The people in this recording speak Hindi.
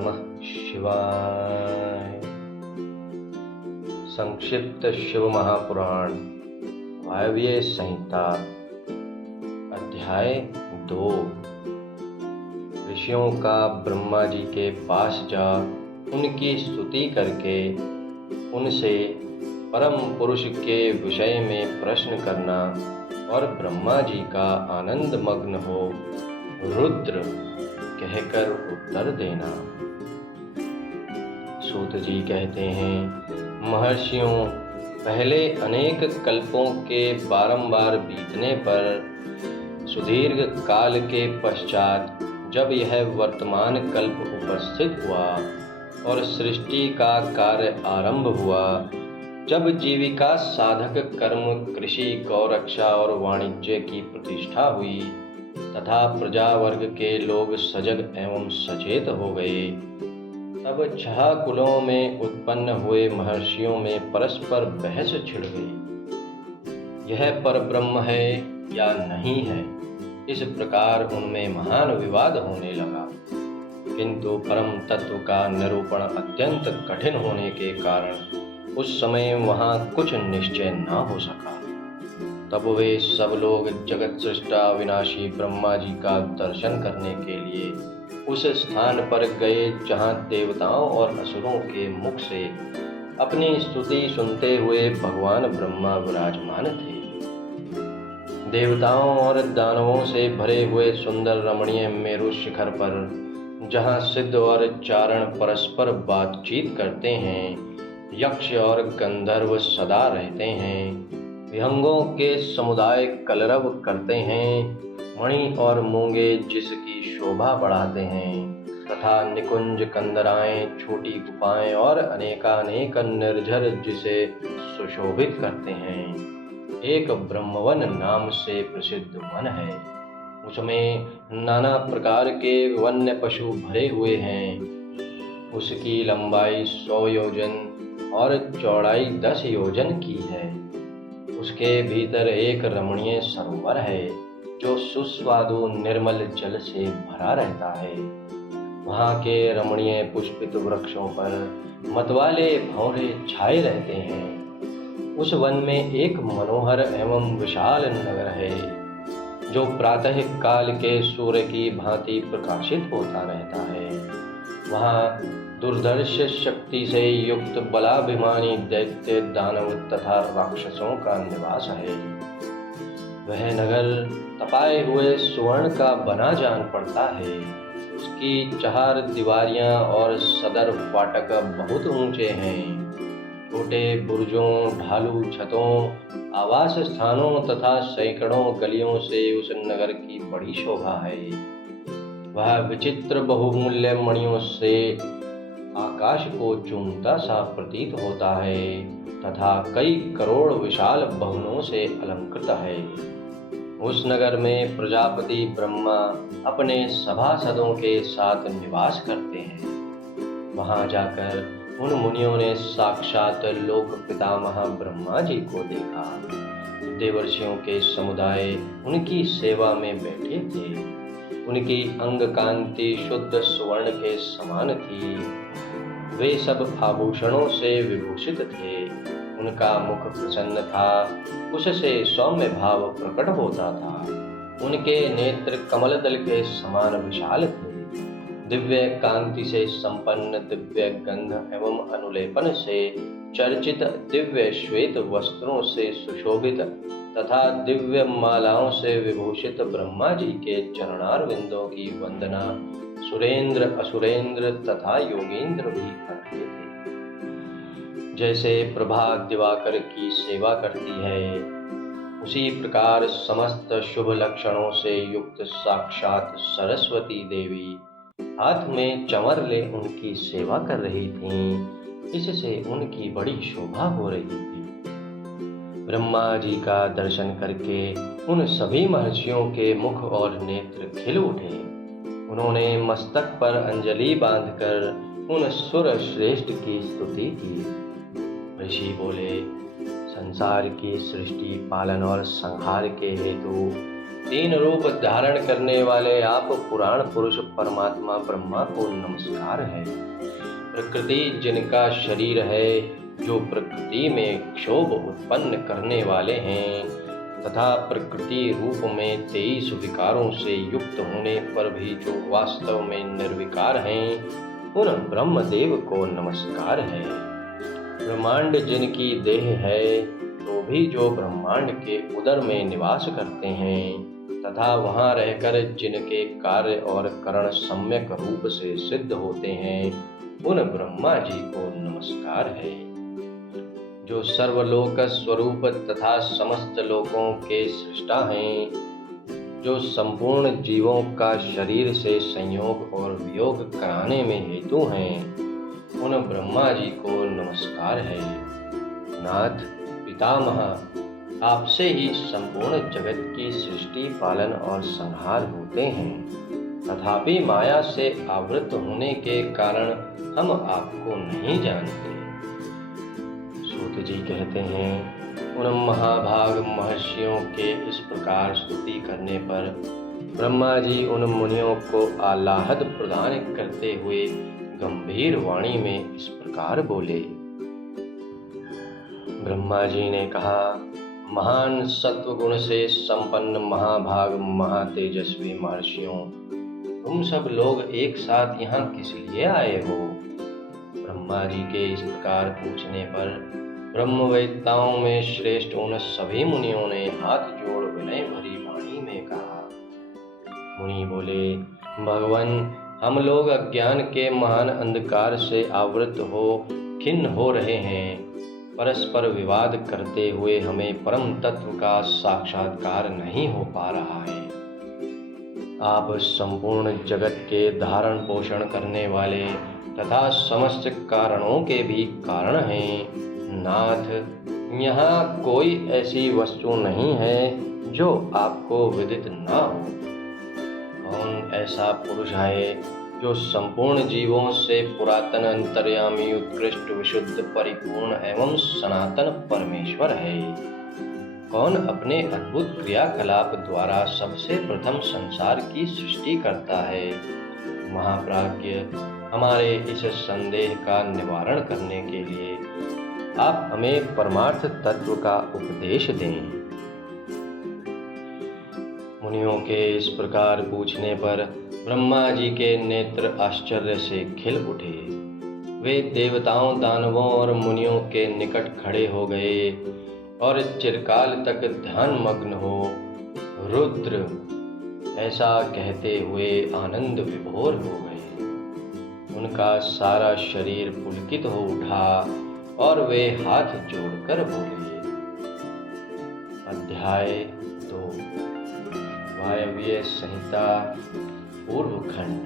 नमः शिवाय। संक्षिप्त शिव महापुराण वायव्य संहिता अध्याय 2। ऋषियों का ब्रह्मा जी के पास जा उनकी स्तुति करके उनसे परम पुरुष के विषय में प्रश्न करना और ब्रह्मा जी का आनंद मग्न हो रुद्र कहकर उत्तर देना। सूत जी कहते हैं, महर्षियों, पहले अनेक कल्पों के बारंबार बीतने पर सुदीर्घ काल के पश्चात जब यह वर्तमान कल्प उपस्थित हुआ और सृष्टि का कार्य आरंभ हुआ, जब जीविका साधक कर्म, कृषि, गौरक्षा और वाणिज्य की प्रतिष्ठा हुई तथा प्रजा वर्ग के लोग सजग एवं सचेत हो गए, तब 6 कुलों में उत्पन्न हुए महर्षियों में परस्पर बहस छिड़ गई। यह परब्रह्म है या नहीं है, इस प्रकार उनमें महान विवाद होने लगा। किंतु परम तत्व का निरूपण अत्यंत कठिन होने के कारण उस समय वहाँ कुछ निश्चय न हो सका। तब वे सब लोग जगत सृष्टा विनाशी ब्रह्मा जी का दर्शन करने के लिए उस स्थान पर गए जहाँ देवताओं और असुरों के मुख से अपनी स्तुति सुनते हुए भगवान ब्रह्मा विराजमान थे। देवताओं और दानवों से भरे हुए सुंदर रमणीय मेरु शिखर पर जहाँ सिद्ध और चारण परस्पर बातचीत करते हैं, यक्ष और गंधर्व सदा रहते हैं, विहंगों के समुदाय कलरव करते हैं, मणि और मूंगे जिसकी शोभा बढ़ाते हैं, तथा निकुंज, कंदराएं, छोटी गुफाएं और अनेकानेक निर्झर जिसे सुशोभित करते हैं, एक ब्रह्मवन नाम से प्रसिद्ध वन है। उसमें नाना प्रकार के वन्य पशु भरे हुए हैं। उसकी लंबाई 100 योजन और चौड़ाई 10 योजन की है। उसके भीतर एक रमणीय सरोवर है जो सुस्वादु निर्मल जल से भरा रहता है। वहाँ के रमणीय पुष्पित वृक्षों पर मतवाले भंवरे छाए रहते हैं। उस वन में एक मनोहर एवं विशाल नगर है जो प्रातः काल के सूर्य की भांति प्रकाशित होता रहता है। वहाँ दुर्धर्ष शक्ति से युक्त बलाभिमानी दैत्य, दानव तथा राक्षसों का निवास है। वह नगर तपाए हुए सुवर्ण का बना जान पड़ता है। उसकी 4 दीवारियां और सदर फाटक बहुत ऊंचे हैं। छोटे बुर्जों, ढालू छतों, आवास स्थानों तथा सैकड़ों गलियों से उस नगर की बड़ी शोभा है। वह विचित्र बहुमूल्य मणियों से आकाश को चूमता सा प्रतीत होता है तथा कई करोड़ विशाल भवनों से अलंकृत है। उस नगर में प्रजापति ब्रह्मा अपने सभासदों के साथ निवास करते हैं। वहां जाकर उन मुनियों ने साक्षात लोक पितामह ब्रह्मा जी को देखा। देवर्षियों के समुदाय उनकी सेवा में बैठे थे। उनकी अंग कांति शुद्ध सुवर्ण के समान थी। वे सब आभूषणों से विभूषित थे। उनका मुख प्रसन्न था, उससे सौम्य भाव प्रकट होता था। उनके नेत्र कमल दल के समान विशाल थे। दिव्य कांति से संपन्न, दिव्य गंध एवं अनुलेपन से चर्चित, दिव्य श्वेत वस्त्रों से सुशोभित तथा दिव्य मालाओं से विभूषित ब्रह्मा जी के चरणारविंदों की वंदना सुरेंद्र, असुरेंद्र तथा योगेंद्र भी करते थे। जैसे प्रभा दिवाकर की सेवा करती है, उसी प्रकार समस्त शुभ लक्षणों से युक्त साक्षात सरस्वती देवी हाथ में चमर ले उनकी सेवा कर रही थीं। इससे उनकी बड़ी शोभा हो रही थी। ब्रह्मा जी का दर्शन करके उन सभी महर्षियों के मुख और नेत्र खिल उठे। उन्होंने मस्तक पर अंजलि बांधकर उन सुर श्रेष्ठ की स्तुति की। ऋषि बोले, संसार की सृष्टि, पालन और संहार के हेतु तीन रूप धारण करने वाले आप पुराण पुरुष परमात्मा ब्रह्मा को नमस्कार है। प्रकृति जिनका शरीर है, जो प्रकृति में क्षोभ उत्पन्न करने वाले हैं तथा प्रकृति रूप में 23 विकारों से युक्त होने पर भी जो वास्तव में निर्विकार हैं, उन ब्रह्मदेव को नमस्कार है। ब्रह्मांड जिनकी देह है, तो भी जो ब्रह्मांड के उदर में निवास करते हैं तथा वहाँ रहकर जिनके कार्य और करण सम्यक रूप से सिद्ध होते हैं, उन ब्रह्मा जी को नमस्कार है। जो सर्वलोक स्वरूप तथा समस्त लोकों के सृष्टा हैं, जो संपूर्ण जीवों का शरीर से संयोग और वियोग कराने में हेतु हैं, उन ब्रह्मा जी को नमस्कार है। नाथ पितामह, आपसे ही संपूर्ण जगत की सृष्टि पालन और संहार होते हैं, तथापि माया से आवृत होने के कारण हम आपको नहीं जानते। सूत जी कहते हैं, उन महाभाग महर्षियों के इस प्रकार स्तुति करने पर ब्रह्मा जी उन मुनियों को आह्लाद प्रदान करते हुए गंभीर वाणी में इस प्रकार बोले। ब्रह्मा जी ने कहा, महान सत्वगुण से संपन्न महाभाग महातेजस्वी महर्षियों, तुम सब लोग एक साथ यहाँ किस लिए आए हो? ब्रह्मा जी के इस प्रकार पूछने पर ब्रह्मवेत्ताओं में श्रेष्ठ उन सभी मुनियों ने हाथ जोड़ विनय भरी वाणी में कहा। मुनि बोले, भगवान, हम लोग अज्ञान के महान अंधकार से आवृत हो खिन्न हो रहे हैं। परस्पर विवाद करते हुए हमें परम तत्व का साक्षात्कार नहीं हो पा रहा है। आप संपूर्ण जगत के धारण पोषण करने वाले तथा समस्त कारणों के भी कारण हैं। नाथ, यहाँ कोई ऐसी वस्तु नहीं है जो आपको विदित ना हो। कौन ऐसा पुरुष है जो संपूर्ण जीवों से पुरातन अंतर्यामी उत्कृष्ट विशुद्ध परिपूर्ण एवं सनातन परमेश्वर है? कौन अपने अद्भुत क्रियाकलाप द्वारा सबसे प्रथम संसार की सृष्टि करता है? महाप्राज्ञ, हमारे इस संदेह का निवारण करने के लिए आप हमें परमार्थ तत्व का उपदेश दें। मुनियों के इस प्रकार पूछने पर ब्रह्मा जी के नेत्र आश्चर्य से खिल उठे। वे देवताओं, दानवों और मुनियों के निकट खड़े हो गए और चिरकाल तक ध्यान मग्न हो रुद्र ऐसा कहते हुए आनंद विभोर हो गए। उनका सारा शरीर पुलकित हो उठा और वे हाथ जोड़कर बोले। अध्याय 2 वायव्य संहिता पूर्व खंड।